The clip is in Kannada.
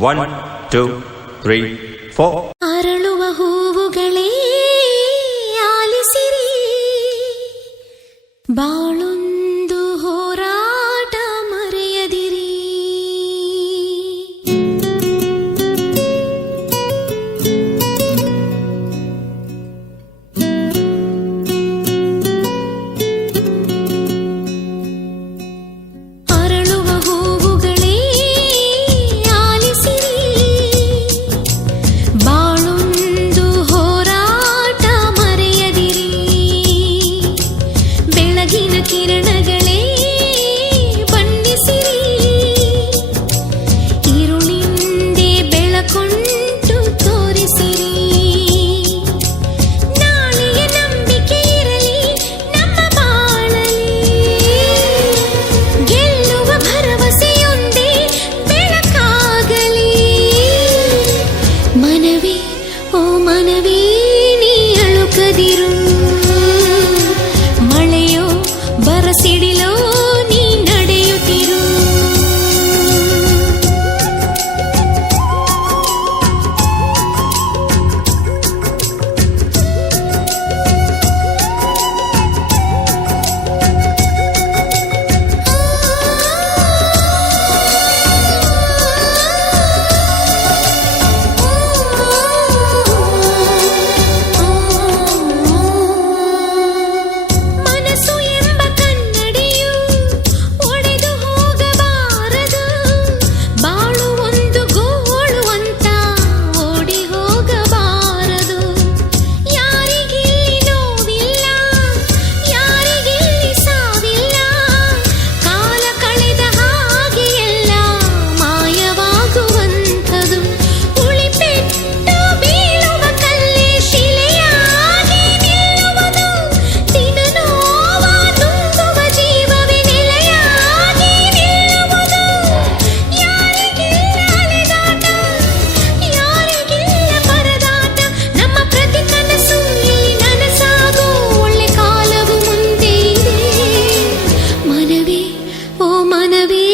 1, 2, 3, 4. ಅರಳುವ ಹೂವುಗಳೇ ಆಲಿಸಿರಿ, ಬಾಳೊಂದು ಹೋರಾಟ ಮರೆಯದಿರಿ. ಅರಳುವ ಹೂವುಗಳೇ ಆಲಿಸಿರಿ, ಬಾಳೊಂದು ಹೋರಾಟ ಮರೆಯದಿರಿ. ಬೆಳಗಿನ ಕಿರಣಗಳೇ ಬಣ್ಣಿಸಿರಿ, ഇരുളിಂದೆ ಬೆಳಕೊಂಟು ತೋರಿಸಿರಿ. ನಾಳೆಯ ನಂಬಿಕೆ ಇರಲಿ ನಮ್ಮ ಬಾಳಲಿ, ಗೆಲ್ಲುವ ಭರವಸೆಯೊಂದೇ ಬೆಳಕಾಗಲಿ. ಮನವೇ ಓ ಮನವೇ ನೀ ಅಳುಕದಿರು, ಮಳೆಯೋ ಬರಸಿಡಿಲೋ ನೀ ನಡೆಯುತ್ತಿರು. ಮನಸ್ಸು ಎಂಬ ಕನ್ನಡಿಯು ಒಡೆದು ಹೋಗಬಾರದು, ಬಾಳು ಒಂದು ಗೋಳು ಅಂತ ಓಡಿ ಹೋಗಬಾರದು. ಯಾರಿಗಿಲ್ಲಿ ನೋವಿಲ್ಲ, ಯಾರಿಗಿಲ್ಲಿ ಸಾವಿಲ್ಲ, ಕಾಲ ಕಳೆದ ಹಾಗೆ ಎಲ್ಲ ಮಾಯವಾಗುವಂಥದು. ಉಳಿಪೆಟ್ಟು ಬೀಳುವ ಕಲ್ಲೇ ಶಿಲೆಯಾಗಿ ನಿಲ್ಲುವುದು, ದಿನ ನೋವ ನುಂಗುವ ಜೀವವೇ ನೆಲೆಯಾಗಿ ನಿಲ್ಲುವುದು. ಯಾರಿಗಿಲ್ಲ ಅಲೆದಾಟ, ಯಾರಿಗಿಲ್ಲ ಪರದಾಟ, ನಮ್ಮ ಪ್ರತಿ ಕನಸು ಇಲ್ಲಿ ನನಸಾಗೋ ಒಳ್ಳೆ ಕಾಲವು ಮುಂದೆ ಇದೆ. ಮನವೇ ಓ ಮನವೇ